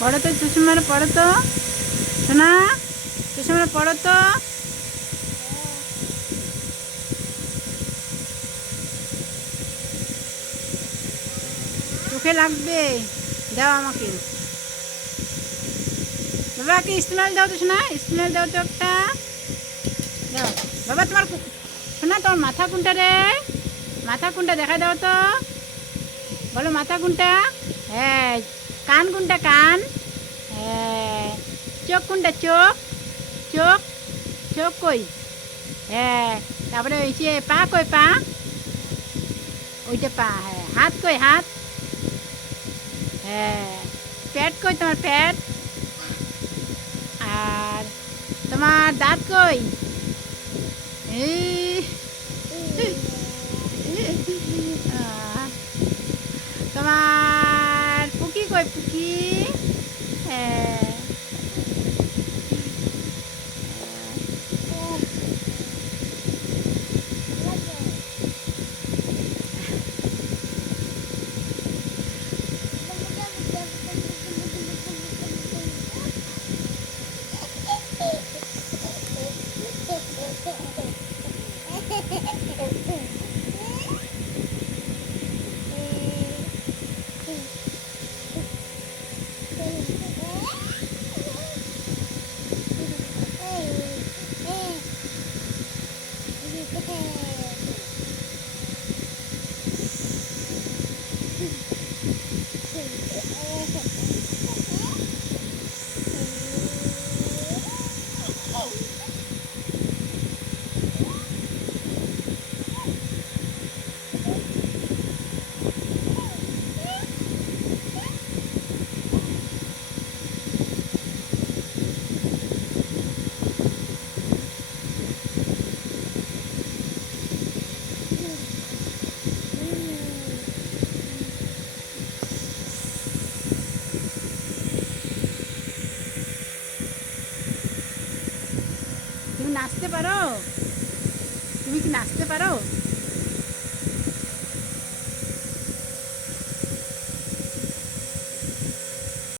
পড়ো তো চুষমারে, পড়ো তো শোনা, চুষমারে পড়ো তো। চোখে লাগবে, দাও আমাকে। বাবাকে স্মেল দাও তো শোনা, স্মেল দাও তো একটা দাও। বাবা তোমার শোনা, তোমার মাথা কোনটা রে? মাথা কোনটা দেখা দাও তো, বলো মাথা কোনটা? হ্যাঁ। কান কোনটা? কান। হ্যাঁ। চোখ কোনটা? চোখ। চোখ, চোখ কই? হ্যাঁ। তারপরে ওই যে পা কই? পা, ওইটা পা। হ্যাঁ। হাত কই? হাত। হ্যাঁ। পেট কই তোমার? পেট। আর তোমার দাঁত কই? এই তোমার পুকি কই? পুকি। হ্যাঁ। তুমি নাচতে পারো? তুমি কি নাচতে পারো?